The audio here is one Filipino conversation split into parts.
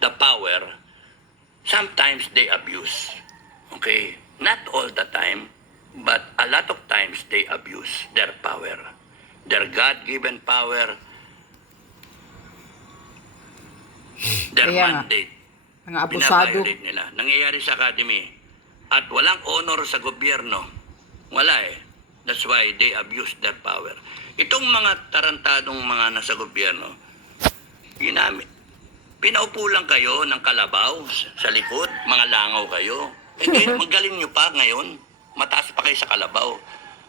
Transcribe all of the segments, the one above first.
the power, sometimes they abuse. Okay? Not all the time, but a lot of times they abuse their power. Their God-given power, their Kaya nga, mandate, mga abusado. binabiolate nila. Nangyayari sa academy. At walang honor sa gobyerno. Wala eh. That's why they abuse their power. Itong mga tarantadong mga nasa gobyerno, pinaupo lang kayo ng kalabaw sa likod, mga langaw kayo. Hindi, magaling nyo pa ngayon. Mataas pa kayo sa kalabaw.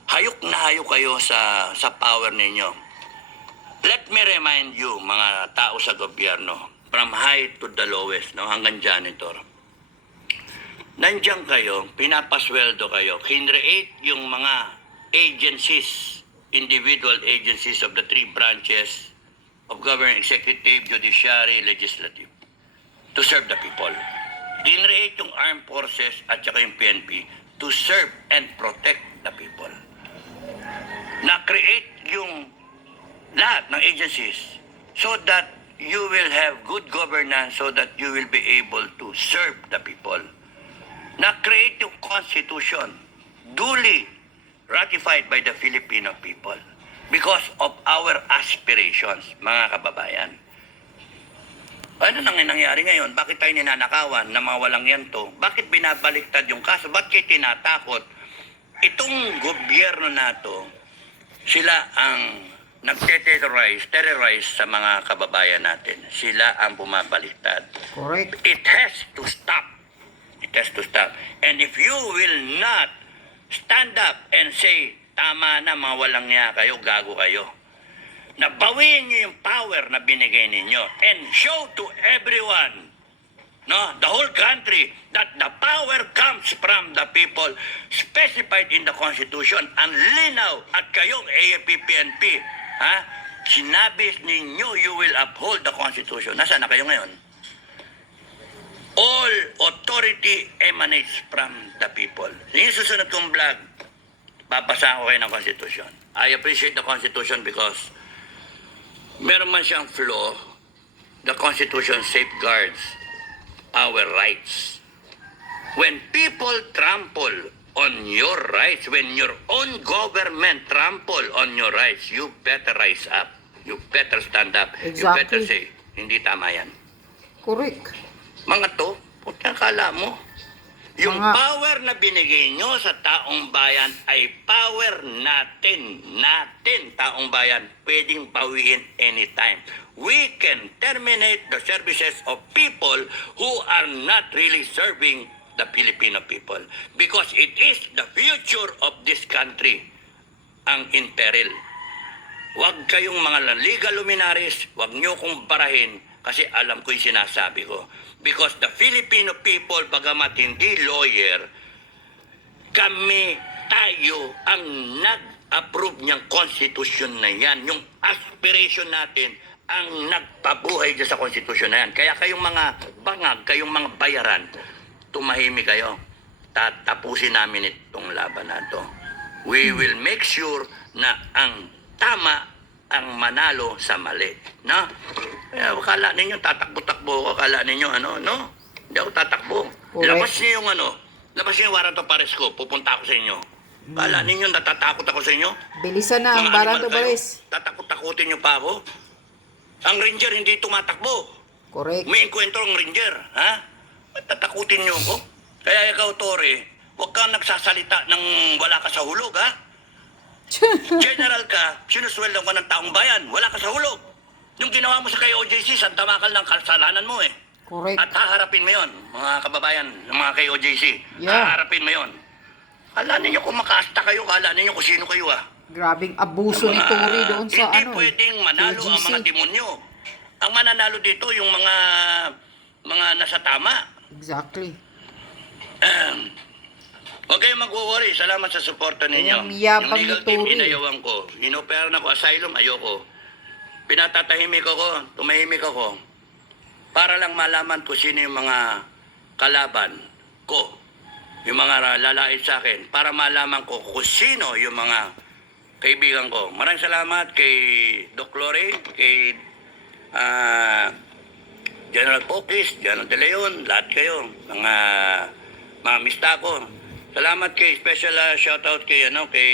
Hayok na hayok kayo sa power ninyo. Let me remind you, mga tao sa gobyerno, from high to the lowest, no, hanggang janitor. Nandiyan kayo, pinapasweldo kayo, kinreate yung mga agencies, individual agencies of the three branches of government, executive, judiciary, legislative, to serve the people. Dinreate yung armed forces at saka yung PNP to serve and protect the people. Na-create yung lahat ng agencies so that you will have good governance, so that you will be able to serve the people. Na-create yung Constitution, duly ratified by the Filipino people because of our aspirations, mga kababayan. Ano nang nangyari ngayon? Bakit tayo ninanakawan na mga walang yanto? Bakit binabaliktad yung kaso? Bakit kayo tinatakot? Itong gobyerno na to, sila ang terrorize sa mga kababayan natin. Sila ang bumabaliktad. Correct. It has to stop. It has to stop. And if you will not stand up and say, tama na, mga walang niya kayo, gago kayo. Nabawiin niyo yung power na binigay ninyo and show to everyone, no, the whole country, that the power comes from the people specified in the Constitution. Ang linaw at kayong AFP-PNP, ha? Sinabi ninyo you will uphold the Constitution. Nasaan na kayo ngayon? All authority emanates from the people. Yung susunod kong vlog, babasahin ko kayo ng Constitution. I appreciate the Constitution because meron man siyang flaw, the Constitution safeguards our rights. When people trample on your rights, when your own government trample on your rights, you better rise up. You better stand up. Exactly. You better say, hindi tama yan. Correct. Mga to, puta kala mo. Yung Mga- power na binigay nyo sa taong bayan ay power natin. Natin, taong bayan. Pwedeng bawiin anytime. We can terminate the services of people who are not really serving the Filipino people. Because it is the future of this country ang in peril. Huwag kayong mga legal luminaries, huwag nyo kong barahin kasi alam ko yung sinasabi ko. Because the Filipino people, bagamat hindi lawyer, tayo ang nag-approve niyang constitution na yan. Yung aspiration natin ang nagpabuhay dyan sa constitution na yan. Kaya kayong mga bangag, kayong mga bayaran, tumahimik kayo. Tatapusin namin itong laban na to. We will make sure na ang tama ang manalo sa mali. No? Kaya akala ninyo tatakbo-takbo ko, akala ninyo no? Hindi ako tatakbo. Correct. Labas niyo yung labas niyo yung warrant of arrest ko, pupunta ako sa inyo. Akala ninyo natatakot ako sa inyo? Bilisan na ang Mga Baran animal to kayo. Baris. Tatakot-takutin niyo pa ako? Ang ranger hindi tumatakbo. Correct. May enkwentro ang ranger, ha? Ba't tatakutin niyo ako? Kaya ikaw, Tore, huwag kang nagsasalita ng wala ka sa hulog, ha? General ka, sinusweldo ka ng taong bayan, wala ka sa hulog. Yung ginawa mo sa kay OJC, santamakal ng kasalanan mo eh. Correct. At haharapin mo yon, mga kababayan, ng mga kay OJC. Yeah. Haharapin mo yon. Kala ninyo kung makaasta kayo, kala ninyo kung sino kayo ah. Grabing abuso ni Tory doon sa Hindi pwedeng manalo ang mga OGC. demonyo. Ang mananalo dito yung mga nasa tama. Exactly. Huwag kayong mag-worry. Salamat sa suporta ninyo. Yung yabang Yung legal ni team, Tory. inayawan ko. Inoperan ako, asylum, ayoko. Pinatatahimik ako, tumahimik ako. Para lang malaman ko sino yung mga kalaban ko. Yung mga lalait sa akin. Para malaman ko kung sino yung mga kaibigan ko. Maraming salamat kay Doc Lore, kay General Pokis, General De Leon, lahat kayo, mga mista ko. Salamat kay special shoutout kay kay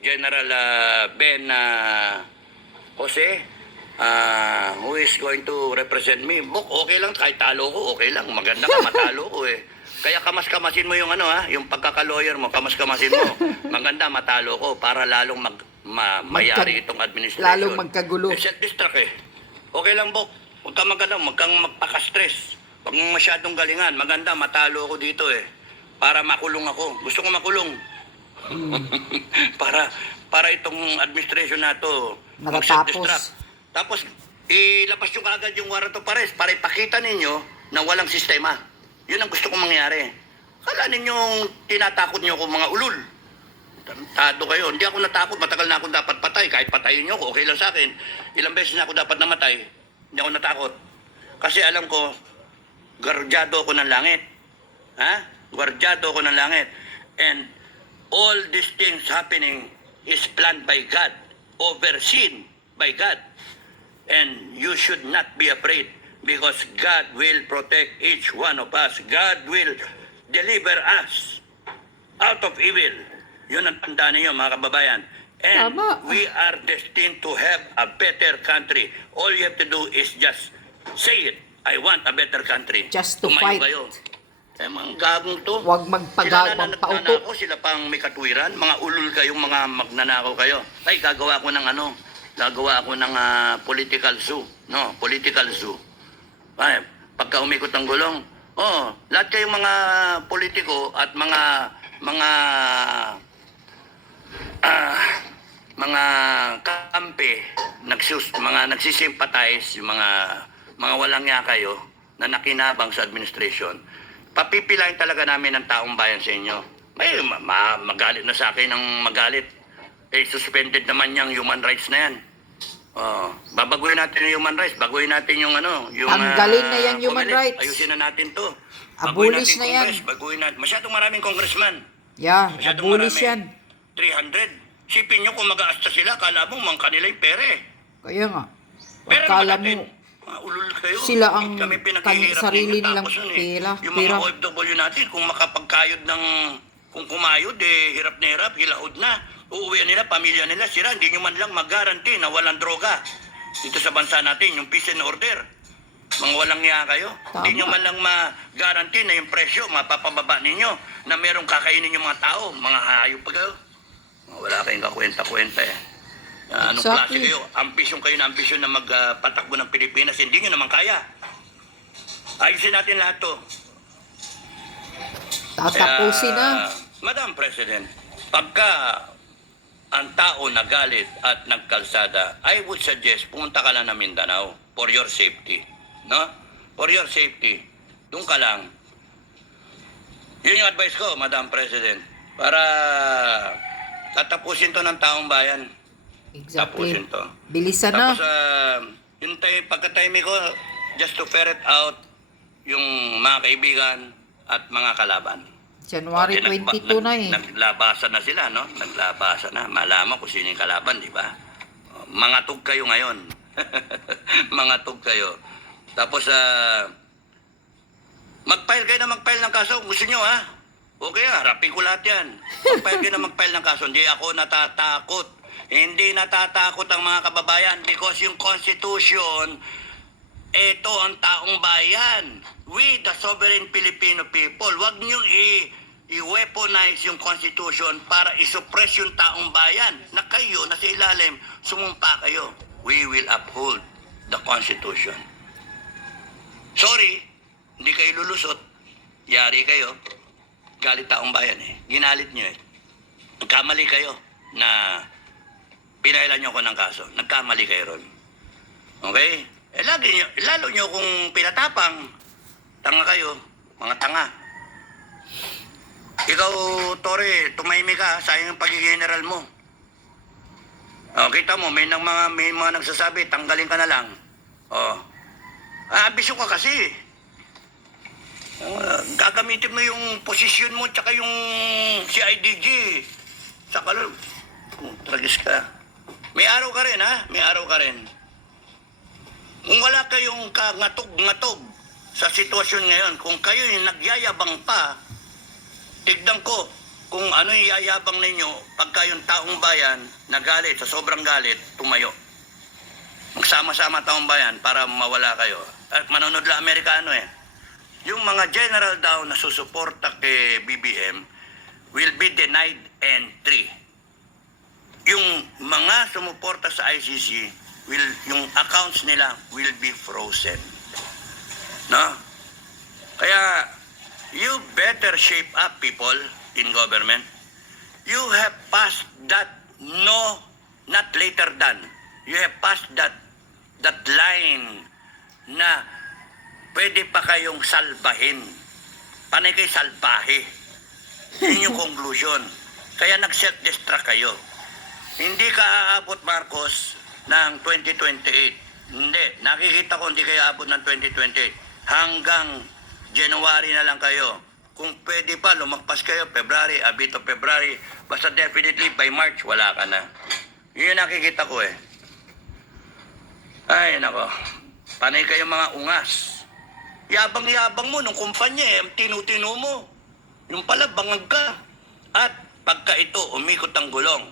General Ben Jose, who is going to represent me. Bok, okay lang kahit talo ko, okay lang. Maganda ka matalo ko eh. Kaya kamas-kamasin mo yung yung pagkaka-lawyer mo, kamas-kamasin mo. Maganda matalo ko para lalong mayari itong administration. Lalong magkagulo. Self-destruct eh. Okay lang, Bok. Huwag kang huwag kang magpaka-stress. Huwag mong masyadong galingan. Maganda, matalo ako dito eh. Para makulong ako. Gusto ko makulong. para itong administration na to mag-self-destruct. Tapos, ilabas nyo kaagad yung warrant of arrest para ipakita ninyo na walang sistema. Yun ang gusto kong mangyari. Kala ninyong tinatakot nyo ako mga ulul. Tarantado kayo. Hindi ako natakot. Matagal na ako dapat patay. Kahit patayin nyo ako, okay lang sa akin. Ilang beses na ako dapat namatay. Hindi ako natakot. Kasi alam ko, guardyado ako ng langit. Ha? Guardyado ako ng langit. And all these things happening is planned by God. Overseen by God. And you should not be afraid because God will protect each one of us. God will deliver us out of evil. Yun ang tandaan niyo mga kababayan. And Tama. we are destined to have a better country. All you have to do is just say it. I want a better country. Just to Tumayo fight. kayo. Eh, mga gagong to. Huwag Sila na magpauto. nagnanakaw, sila pang may katwiran. Mga ulul kayong mga magnanakaw kayo. Ay, gagawa ko ng gagawa ako ng political zoo. No, political zoo. Ay, pagka umikot ng gulong, lahat kayong mga politiko at mga kampe, mga nagsisimpatize, yung mga walang nga kayo na nakinabang sa administration, papipilain talaga namin ng taong bayan sa inyo. May magalit na sa akin ng magalit. Eh, suspended naman yung human rights na yan. Babaguhin natin yung human rights, baguhin natin yung Tanggalin na yan human COMELEC. rights. Ayusin na natin to. Abolish na yan. Baguhin natin. Masyadong maraming congressman. Yeah, Masyadong abolish marami. yan. 300. Sipin nyo kung mag-aasta sila, kala mo mang kanila yung pere. Kaya nga. Pera Akala naman natin. mo, Ulul kayo. sila ang Kami pinaghihirap sarili ninyo, nilang tapos yun pera. Yung mga OFW natin, kung makapagkayod kung kumayod, hirap na hirap, hilahod na. Uuwihan nila, pamilya nila, sira. Hindi nyo man lang mag-guarantee na walang droga. Dito sa bansa natin, yung peace and order. Mga walang niya kayo. Tama. Hindi nyo man lang ma-guarantee na yung presyo, mapapababa ninyo, na merong kakainin yung mga tao. Mga hayop pa kayo. Wala kayong kakwenta-kwenta eh. Anong klase Exactly. kayo? Ambisyon kayo na ambisyon na magpatakbo ng Pilipinas. Hindi nyo naman kaya. Ayusin natin lahat to. Tatapusin na. Madam President, pagka ang tao nagalit at nagkalsada, I would suggest pumunta ka lang na Mindanao for your safety. No? For your safety. Doon ka lang. Yun yung advice ko, Madam President. Para tatapusin to ng taong bayan. Exactly. Tapusin to. Bilisan na. Tapos, pagka-time ko, just to ferret out yung mga kaibigan at mga kalaban. January 22 na eh. Naglabasan na sila, no? Naglabasan na. Malaman kung sino yung kalaban, di ba? Mga tug kayo ngayon. Mga tug kayo. Tapos, mag-file kayo na mag-file ng kaso. Gusto nyo, ha? Okay, harapin ko lahat yan. Mag-file kayo na mag-file ng kaso. Hindi ako natatakot. Hindi natatakot ang mga kababayan because yung Constitution, ito ang taong bayan. We, the sovereign Filipino people, wag nyo i-weaponize yung Constitution para isuppress yung taong bayan na kayo, nasa ilalim, sumumpa kayo. We will uphold the Constitution. Sorry, hindi kayo lulusot. Yari kayo. Galit taong bayan eh. Ginalit nyo eh. Nagkamali kayo na pinailan nyo ko ng kaso. Nagkamali kayo ron. Okay? Lalo nyo kung pinatapang, tanga kayo, mga tanga. Ikaw, Tore, tumahimik ka, sayang yung pagiging general mo. Kita mo, may mga nagsasabi, tanggalin ka na lang. Ambisyon ka kasi. Gagamitin mo yung posisyon mo, tsaka yung CIDG. Saka lang, tragis ka. May araw ka rin, ha? May araw ka rin. Kung wala kayong kangatog-ngatog sa sitwasyon ngayon, kung kayo yung nagyayabang pa, tignan ko kung ano yung yayabang ninyo pagka yung taong bayan nagalit, sa sobrang galit, tumayo. Magsama-sama taong bayan para mawala kayo. At manonood lang Amerikano eh. Yung mga general daw na susuporta kay BBM will be denied entry. Yung mga sumuporta sa ICC, yung accounts nila will be frozen. No? Kaya, you better shape up, people in government. You have passed that no, not later than. You have passed that line na pwede pa kayong salbahin. Panay kayo salbahe. Yun yung conclusion. Kaya nag-self-destruct kayo. Hindi ka aabot, Marcos, ng 2028. Hindi. Nakikita ko hindi kayo aabot ng 2028. Hanggang January na lang kayo. Kung pwede pa, lumagpas kayo, February, a bit of February. Basta definitely by March, wala ka na. Yun yung nakikita ko eh. Ay, nako. Panay kayo mga ungas. Yabang-yabang mo nung kumpanya eh. Tinu-tinu mo. Yung pala, bangag ka. At pagka ito, umikot ang gulong.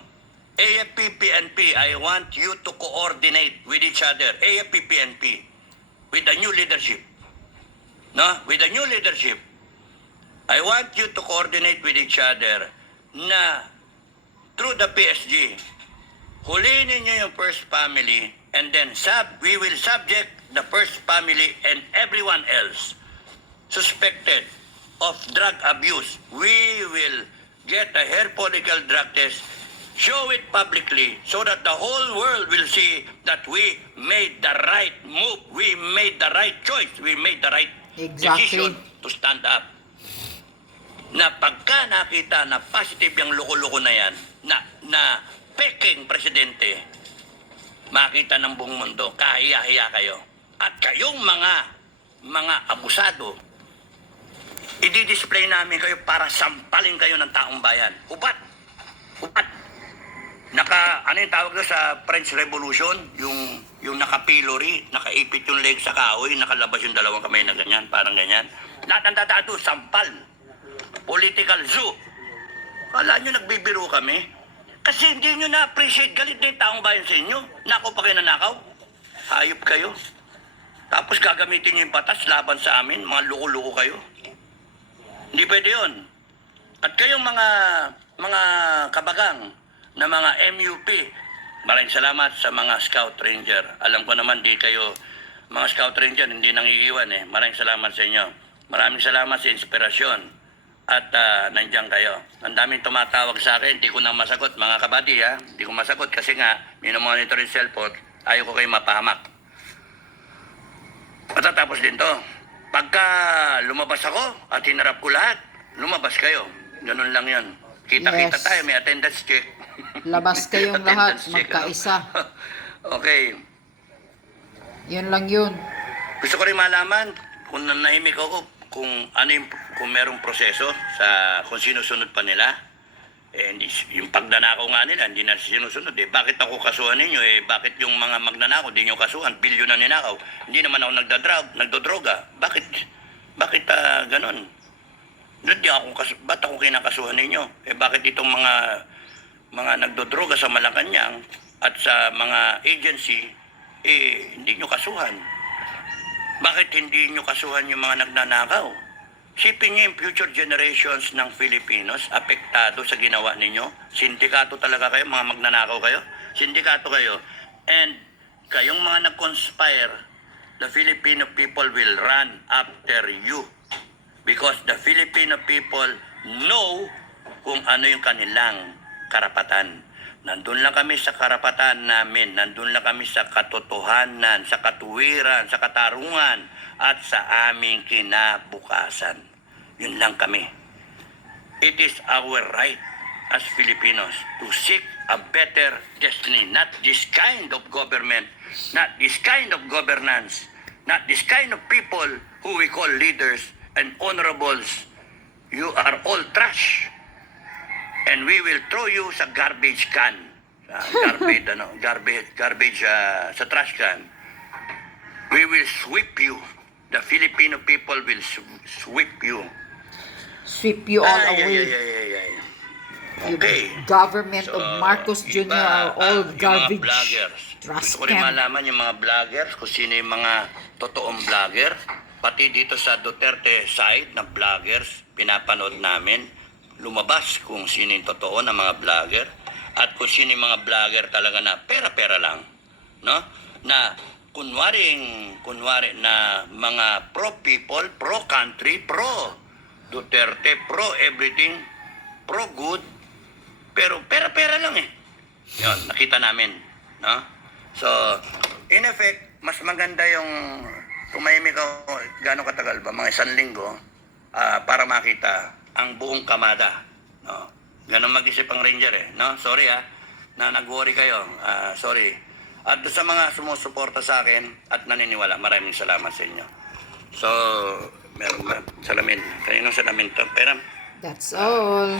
AFP, PNP, I want you to coordinate with each other. AFP, PNP, with the new leadership. No? With the new leadership, I want you to coordinate with each other na through the PSG, huliin ninyo yung first family and then we will subject the first family and everyone else suspected of drug abuse. We will get a hair follicle drug test, show it publicly so that the whole world will see that we made the right move, we made the right choice, we made the right decision to stand up. Na pagka nakita na positive yung loko-loko na yan, na peking presidente, makita ng buong mundo, kahiya-hiya kayo. At kayong mga abusado, i-display namin kayo para sampalin kayo ng taong bayan. Hubat! Ano yung tawag doon sa French Revolution? Yung naka-pillory, nakaipit yung leg sa kahoy, nakalabas yung dalawang kamay na ganyan, parang ganyan. Lahat ng dadado, sampal. Political zoo. Kala nyo nagbibiro kami? Kasi hindi nyo na-appreciate, galit na yung taong bayan sa inyo. Nakaw pa kayo na nakaw. Hayop kayo. Tapos gagamitin nyo yung batas laban sa amin, mga loko-loko kayo. Hindi pwede yun. At kayong mga kabagang na mga MUP, maraming salamat sa mga Scout Ranger. Alam ko naman, di kayo, mga Scout Ranger, hindi nangiiwan eh. Maraming salamat sa inyo. Maraming salamat sa inspirasyon. At nandiyan kayo. Ang daming tumatawag sa akin, di ko na masagot, mga kabady ha. Di ko masagot kasi nga, minomonitor yung cellphone, ayaw ko kayo mapahamak. Matatapos din to. Pagka lumabas ako at hinarap ko lahat, lumabas kayo. Ganun lang yan. Kita-kita Yes. tayo, may attendance check. Labas kayong lahat, Attendance check, magkaisa. Okay. Yun lang yun. Gusto ko rin malaman kung nanahimik ako, kung merong proseso sa kung sinusunod pa nila. Eh, yung pagnanakaw nga nila, hindi na sinusunod. Eh, bakit ako kasuhan ninyo? Eh, bakit yung mga magnanakaw, di nyo kasuhan? Bilyon na ninakaw. Hindi naman ako nagdodroga. Bakit ganon? Ba't ako kinakasuhan ninyo? Eh, bakit itong mga nagdodroga sa Malacanang at sa mga agency, eh, hindi nyo kasuhan? Bakit hindi nyo kasuhan yung mga nagnanakaw? Sipin nyo yung future generations ng Filipinos apektado sa ginawa ninyo. Sindikato talaga kayo, mga magnanakaw kayo. Sindikato kayo. And kayong mga nag-conspire, the Filipino people will run after you. Because the Filipino people know kung ano yung kanilang karapatan. Nandun lang kami sa karapatan namin. Nandun lang kami sa katotohanan, sa katuwiran, sa katarungan, at sa aming kinabukasan. Yun lang kami. It is our right as Filipinos to seek a better destiny. Not this kind of government, not this kind of governance, not this kind of people who we call leaders and honorables. You are all trash. And we will throw you sa garbage can. Sa garbage sa trash can. We will sweep you. The Filipino people will sweep you. Sweep you all Ay, away. ay, ay, ay, ay. You Okay. government So, of Marcos Jr. iba, are all yung garbage. mga vloggers. Trust Gusto ko rin them. malaman yung mga vloggers, kung sino yung mga totoong vlogger. Pati dito sa Duterte side na vloggers, pinapanood namin. Lumabas kung sino yung totoo na mga vlogger. At kung sino yung mga vlogger talaga na pera-pera lang. No? Na kunwari na mga pro-people, pro-country, pro-Duterte, pro-everything, pro-good, pero pera-pera lang eh. Yun, nakita namin. No? So, in effect, mas maganda yung tumahimik ako, gano'ng katagal ba? Mga 1 linggo, para makita ang buong kamada. No? Ganon mag-isip ang ranger eh. No? Sorry na nag-worry kayo. Sorry. At sa mga sumusuporta sa akin at naniniwala, maraming salamat sa inyo. So, meron ba? Salamin. Kaninong salamin to? Pero, That's all.